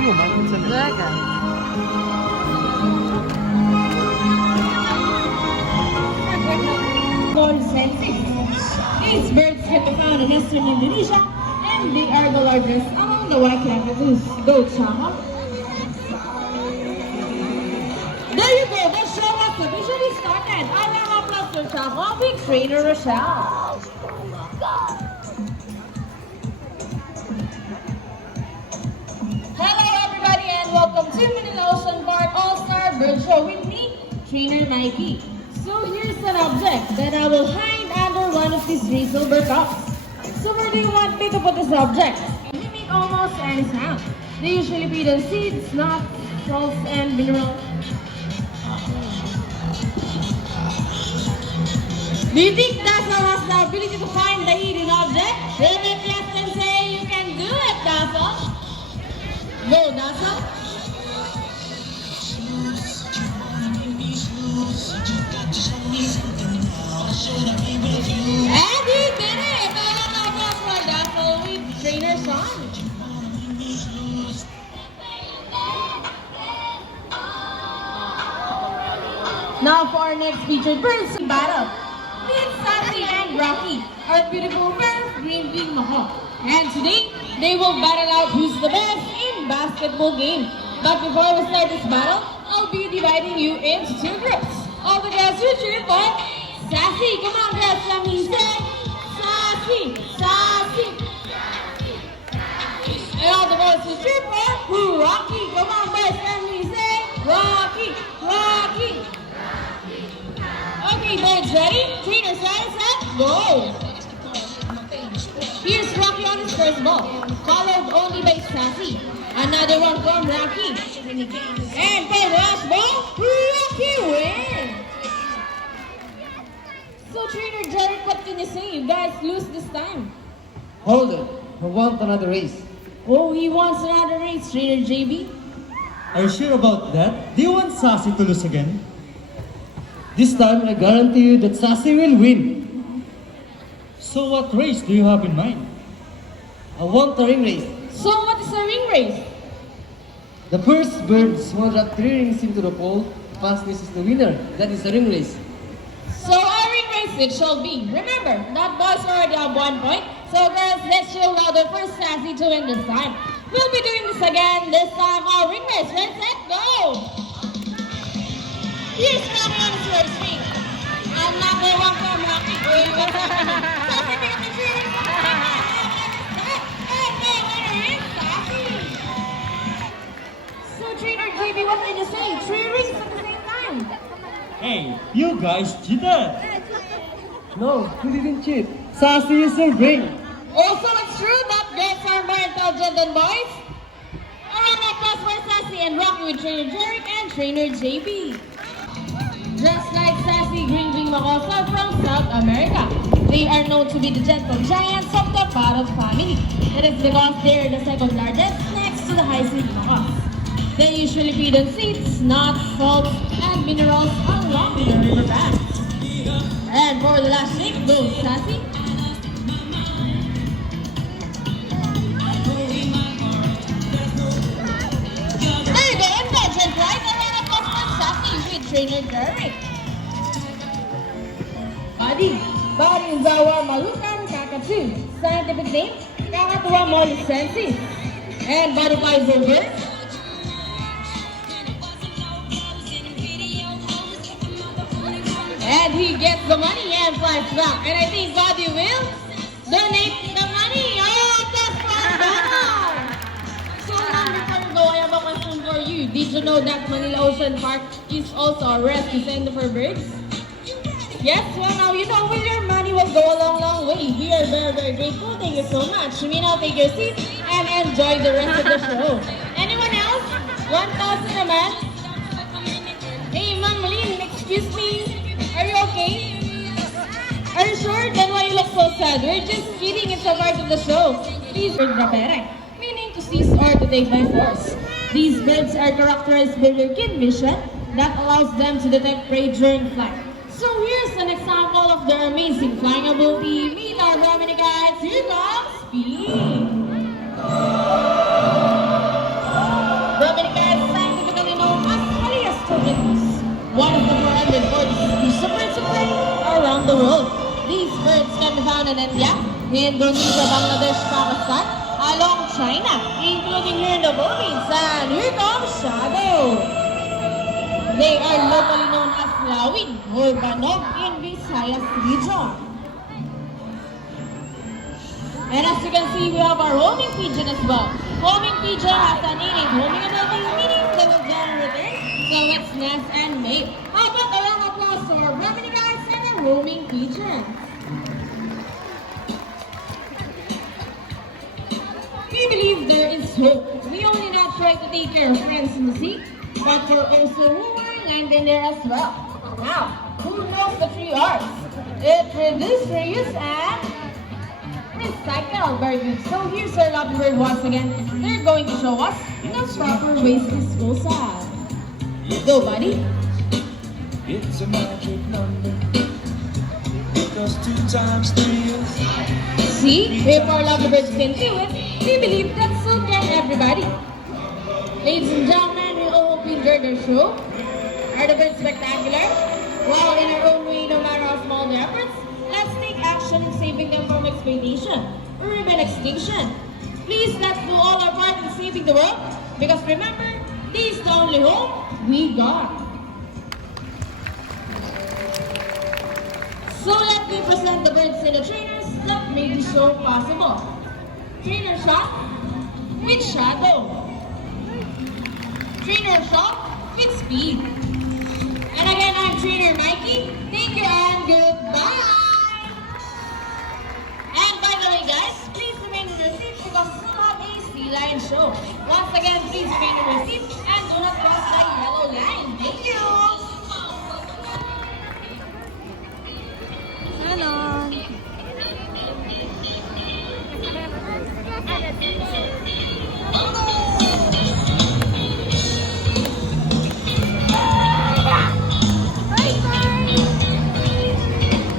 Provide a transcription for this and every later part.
Talaga. Called senses. These birds can be found in eastern Indonesia, and they are the largest among the white kakatoos. Go, Chama. There you go. The show has officially started. A round of applause for Chama with trainer Rochelle. Hello, everybody, and welcome to Manila Ocean Park All-Star Bird Show with me, Trainer Mikey. So here's an object that I will hide under one of these three silver cups. So where do you want me to put this object? You make almost any sound. They usually feed on seeds, nuts, salts, and minerals. Do you think Dazzle has the ability to find the hidden object? If it yes, then say you can do it, Dazzle. Go, Dazzle. And he did it! A round of applause for Dazzle with trainer Sean. Now for our next featured birds battle. It's Sandy and Rocky, our beautiful birds, green wing macaw. And today, they will battle out who's the best in basketball game. But before we start this battle, I'll be dividing you into two groups. All the girls who cheer for Sassy. Come on, girls, let me say Sassy, Sassy. And all the boys who cheer for Rocky. Come on, boys, let me say Rocky, Rocky. Okay, boys, ready? Trainer, set, go! Here's Rocky on his first ball, followed only by Sassy. Another one from Rocky. And for the last ball, Rocky wins! So, Trainer Jarek, what can you say? You guys lose this time. Hold it. I want another race. Oh, he wants another race, Trainer JB. Are you sure about that? Do you want Sassy to lose again? This time, I guarantee you that Sassy will win. So what race do you have in mind? I want a ring race. So, what is a ring race? The first birds will drop 3 rings into the pole. Fastest is the winner. That is a ring race. So, a ring race it shall be. Remember, that boys already have 1 point. So, girls, let's show louder for Sassy to win this time. We'll be doing this again. This time, our ring race. Ready, set, go! Here's Rocky on his first swing. Another one from Rocky. Sassy pick up the tree. And the winner is Sassy. So, Trainer JB, what can you say? 3 rings at the same time. Hey, you guys cheated! No, we didn't cheat. Sassy is a ring. Also, it's true that girls are more intelligent than boys. A round of applause for Sassy and Rocky with Trainer Jarek and Trainer JB. Just like Sassy green wing macaws are from South America, they are known to be the gentle giants of the parrot family. That is because they are the second largest next to the hyacinth macaws. They usually feed on seeds, nuts, salts, and minerals along the riverbanks. And for the last trick, go Sassy. There you go, intelligent, right? A round of applause for Sassy with Trainer Jarek. Body Zawa Malukan Kakatu. Scientific name, Kakatua molescensis. And butterflies over. And he gets the money and flies back. And I think Buddy will donate the money. Oh, that's fun! So now before we go, I have a question for you. Did you know that Manila Ocean Park is also a rescue center for birds? Yes, well now you know with your money will go a long, long way. We are very, very grateful. Thank you so much. You may now take your seat and enjoy the rest of the show. Anyone else? 1,000 a man? Hey, Ma'am Lynn, excuse me. Are you okay? Are you sure? Then why you look so sad? We're just kidding. It's a part of the show. Please, rapere, meaning to seize or to take by force. These birds are characterized by their keen vision that allows them to detect prey during flight. So here's an example of their amazing flying ability. Meet our family guys. Here comes Speed. in India, Indonesia, Bangladesh, Pakistan, along China, including here in the Philippines. And here comes Shadow. They are locally known as Lawin or Banog in Visayas region. And as you can see, we have our homing pigeon as well. Homing pigeon has an innate homing ability, meaning they will go in return, so it's nest and mate. How about a round of applause for our remedy guys and the homing pigeons? We believe there is hope. We only not try to take care of friends in the sea, but for also who are landing there as well. Now, who knows the 3 R's? It reduce, reuse, and recycle. Very good. So here's our lovely bird once again. They're going to show us the proper ways to dispose of. Go, buddy. It's a magic number. Because 2 times 3 is... See, if our lovely birds can do it, we believe that so can everybody. Ladies and gentlemen, we all hope you enjoyed our show. Are the birds spectacular? Well, in our own way, no matter how small the efforts, let's take action in saving them from exploitation or even extinction. Please, let's do all our part in saving the world, because remember, this is the only home we got. So let me present the birds and the trainers that made the show possible. Trainer shot with shadow. Trainer shot with speed. And again, I'm Trainer Mikey. Thank you and goodbye. And by the way, guys, please remain in your seats because we'll have a sea lion show. Once again, please remain in your seats and do not cross the yellow line. Thank you.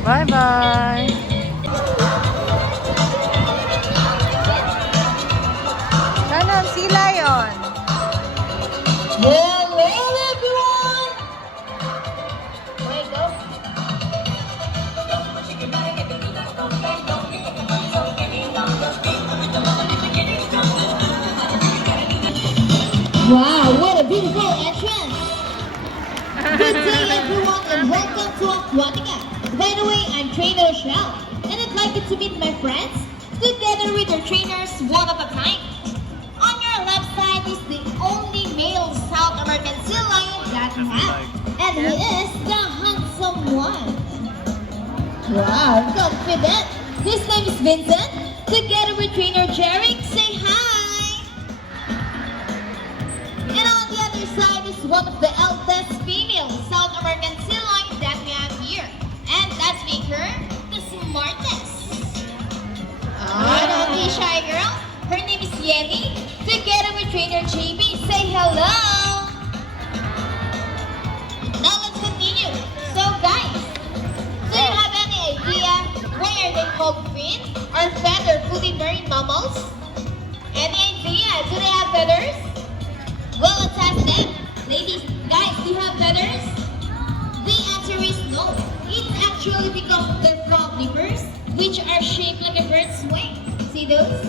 Bye-bye. Sana ang sea lion. Hello, everyone. Wake up. Wow, what a beautiful entrance! Good day everyone and welcome to Aquatica. By the way, I'm Trainer Shell and I'd like you to meet my friends together with your trainers one at a time. On your left side is the only male South American sea lion that we have. And he is the handsome one. Wow, confident. His name is Vincent. Together with trainer Jerick, say hi. And on the other side is one of the eldest female South American sea lions that we have here. And that's make her the smartest. Don't be shy, girl. Her name is Yemi. Together with trainer JB, say hello. Now let's continue. So guys, do you have any idea why are they called fin or feather fully marine mammals? Any idea? Do they have feathers? Well, let's ask them. Ladies, guys, do you have feathers? The answer is no. It's actually because of their front flippers, which are shaped like a bird's wing. See those?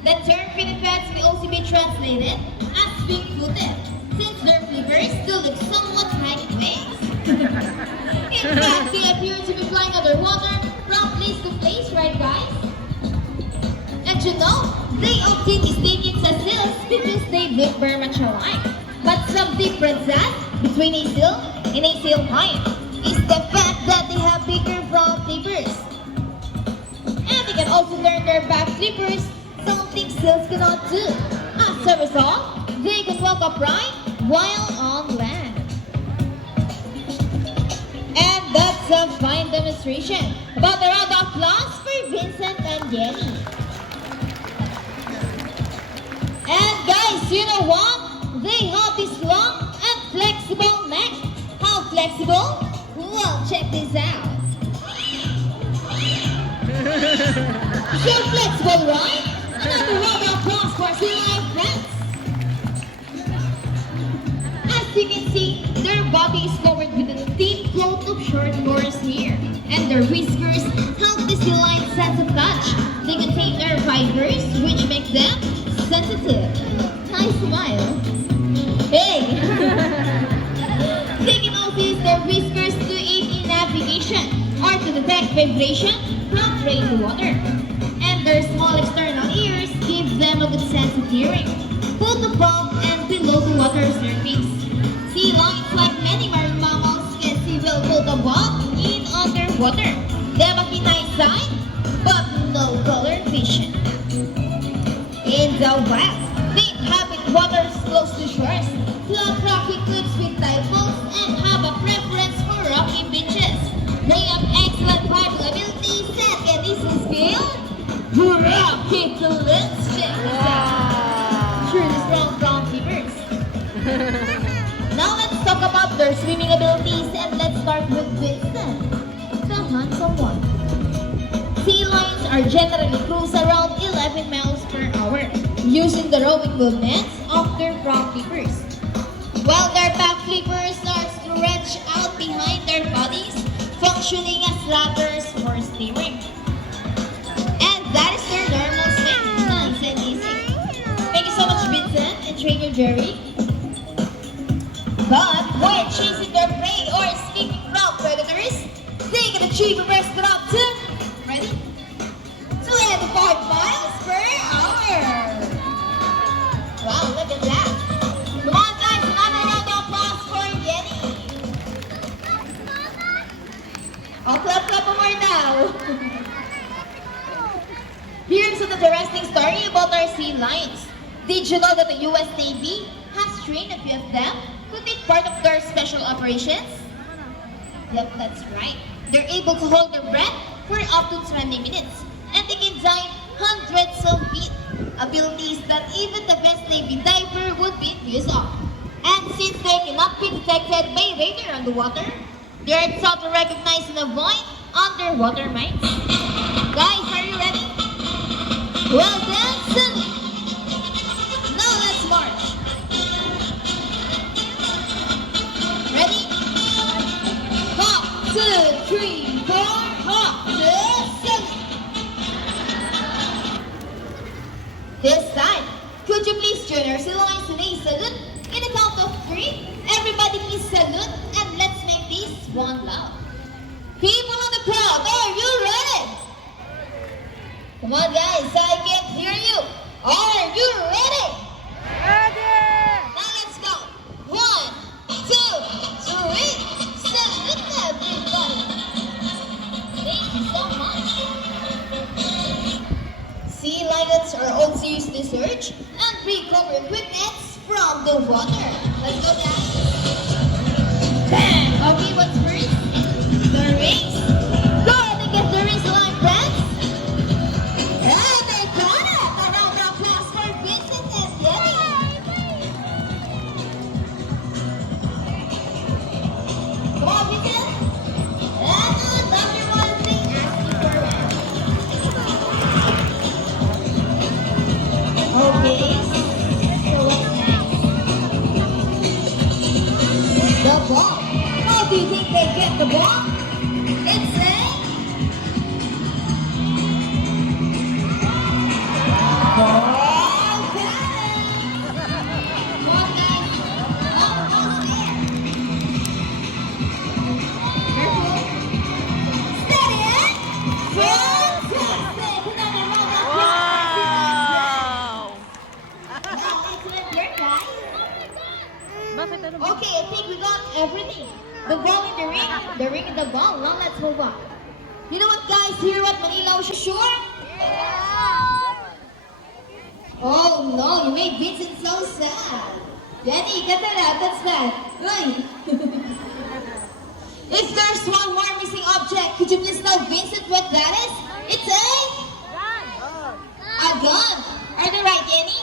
The term finifettes may also be translated as wing-footed, since their flippers do look somewhat like wings. In fact, they appear to be flying underwater from place to place, right guys? And you know, they often mistake it as seals because they look very much alike. But some differences between a seal and a seal hind is the fact that they have bigger front flippers. And they can also learn their back flippers, something seals cannot do. As a result, they can walk upright while on land. And that's a fine demonstration. About a round of applause for Vincent and Jenny. And guys, you know what? They have this long and flexible neck. How flexible? Well, check this out. So flexible, right? Another round of applause for sea lion friends. As you can see, their body is covered with a thin coat of short coarse hair, and their whiskers help the sea lions fibers which make them sensitive. Nice smile. Hey! They can also use their whiskers to aid in navigation or to detect vibration from rainwater. And their small external ears give them a good sense of hearing, both above and below the water surface. Sea lions, like many marine mammals, can see well both above and underwater. They have a keen eyesight, but no color vision. In the wild, they inhabit waters close to shores, flood rocky cliffs with typhoons, and have a preference for rocky beaches. They have excellent vibing abilities and can easily scale rocky cliffs. Truly strong ground keepers. Now let's talk about their swimming abilities, and let's start with Vincent, the handsome one. Sea lions are generally cruise around 11 miles per hour, using the rowing movements of their front flippers, while their back flippers are stretched out behind their bodies, functioning as ladders for steering. And that is their normal swim. Nice and easy. Thank you so much, Vincent and Trainer Jerry. But when chasing their prey or escaping from predators, they can achieve a rest of up to, ready? 25 miles per hour. Wow, look at that. Come on guys, another round of applause for Yenny. I'll clap more now. Here's an interesting story about our sea lions. Did you know that the US Navy has trained a few of them to take part of their special operations? Yep, that's right. They're able to hold their breath for up to 20 minutes. And they can dive hundreds of feet, abilities that even the best Navy diver would be used of. And since they cannot be detected by radar on the water, they are taught to recognize and avoid underwater mines. Guys, are you ready? Well then, salute! Now let's march! Ready? Hop, 2, 3, 4, hop, 2, salute! This time, could you please join our sea lions today salute? In a count of 3, everybody please salute, and let's make this one loud. People in the crowd, are you ready? Come on guys, I can hear you. Are you ready? Ready! Now let's go. 1, 2, 3, salute everybody. Thank you so much. Sea lions are also used to search and recover equipment from the water. Let's go guys. Bam! Okay, what's first? The rings. Go ahead and get the rings line, friends. And they got it! A round of applause for Vincent and Jenny. Come on, Vincent. And another one thing asking for round. Okay, so what's next? The ball. How do you think they get the ball? It's a ball cannon. Come on, guys. Almost there. Careful. Steady it. Fantastic. Another round of Wow! Wow, excellent work, guys. Bakit ano ba? Okay, I think we got everything. The ball in the ring in the ball. Now let's move on. You know what, guys? Here at Manila, sure? Oh no, you made Vincent so sad. Jenny, get that out. That's bad. Uy. If there's one more missing object, could you please tell Vincent what that is? It's a gun. Are they right, Jenny?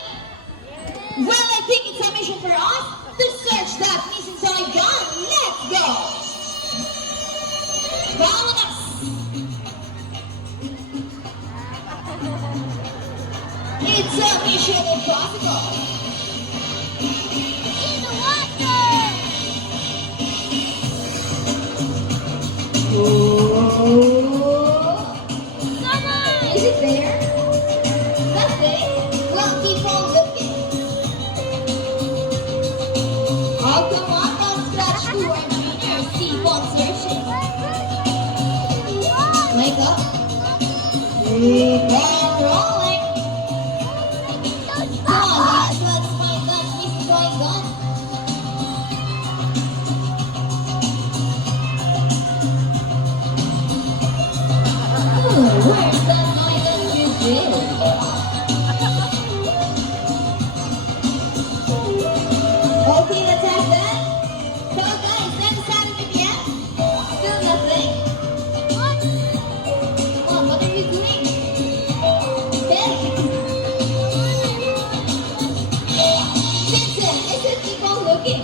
Well, I think it's a mission for us to search that missing toy gun. Let's go! Follow us! It's a mission impossible! In the water! Oh! Is it there? Keep on rolling. Come on, guys, let's find that Miss Going Gun. Where's that my gun you did? Okay, let's have that. So guys, then Saturday again. Still nothing. Come on, what are you doing? Betty. Vincent, I said keep on looking.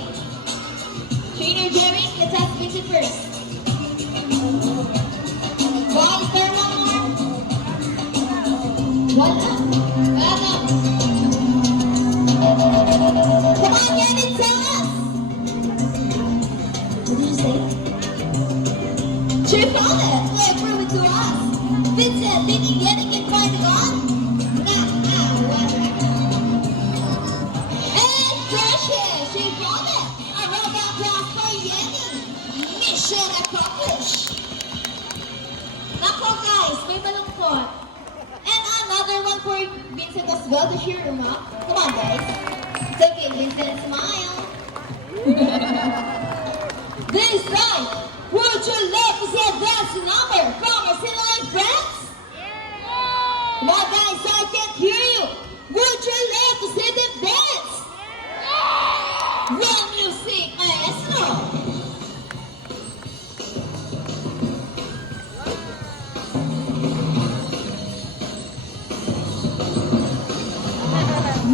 Trainer Jerry, let's ask Vincent first. Wow, is there one more? One up. One up. Come on, get it, tell us. What did you say? She found it. Like, prove it to us. Vincent, did you get it? Find it on? What? And Precious, she found it. A round of applause for Yenny. Mission accomplished. Nako guys, may malungkot. And another one for Vincent as well to cheer him up. Come on guys. It's okay, Vincent, smile. This time, would you love to see a dance number from our Sinai friends? Come on guys, I can't hear you. Would you love to see them dance? Run music, maestro.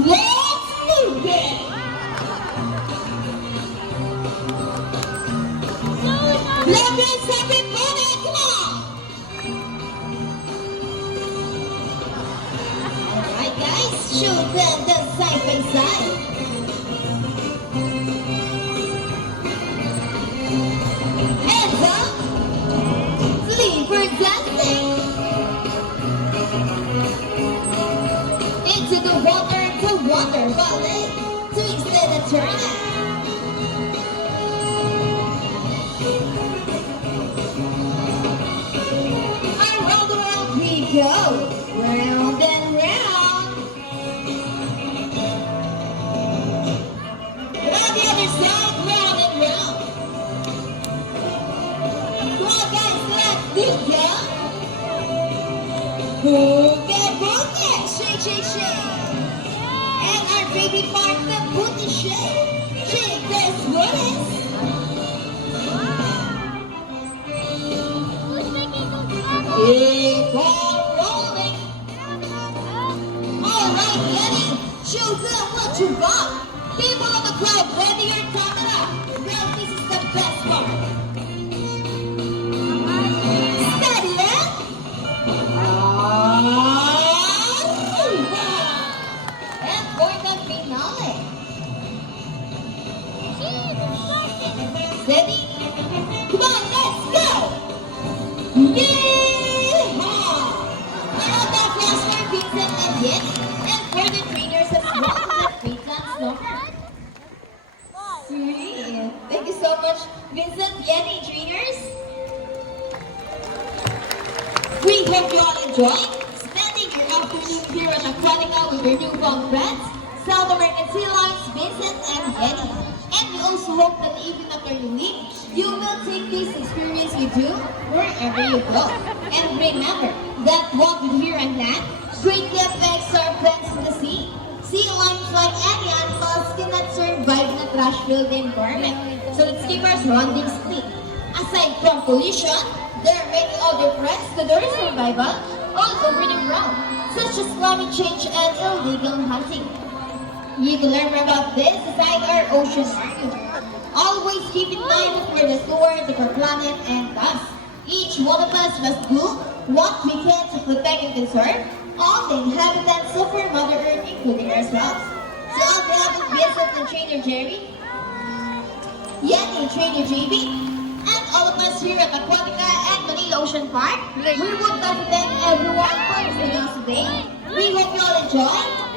Let's move it! Love everybody, come on! Alright guys, show them the side by side. Hands up! Flee for dancing! Into the water ballet, twisted and turning. Around the world we go, round and round. And on the other side, round and round. Come on guys, let's do that. Boogie, shake, shake, shake. And our baby partner, booty shake. Shake this booty. Keep on rolling. Alright, Yenny, show them what you got. People on the crowd, ready your camera. Now this is the best part. Steady, eh? And for the finale. Steady. Come on, let's go. Yeehaw! Around the applause for Vincent and Yenny, and for the trainers as well to the free dance number. Sweet. Thank you so much, Vincent, Yenny, trainers. We hope you all enjoy spending your afternoon here at Aquatica with your newfound friends, South American Sea Lions, Vincent and Yenny. And we also hope that even after you leave, you will take this experience with you wherever you go. And remember that walking here and land greatly affects our friends in the sea. Sea lions, like any animals, cannot survive in a trash-filled environment. So let's keep our surroundings clean. Aside from pollution, there are many other threats to their survival all over the world, such as climate change and illegal hunting. You can learn more about this aside our oceans too. Always keep in mind that we're the stewards of our planet and us. Each one of us must do what we can to protect and conserve all the inhabitants of our Mother Earth, including ourselves. So on behalf of Vincent and Trainer Jerry, Yenny and Trainer JB, and all of us here at Aquatica and Manila Ocean Park, we would like to thank everyone for listening us today. We hope you all enjoy.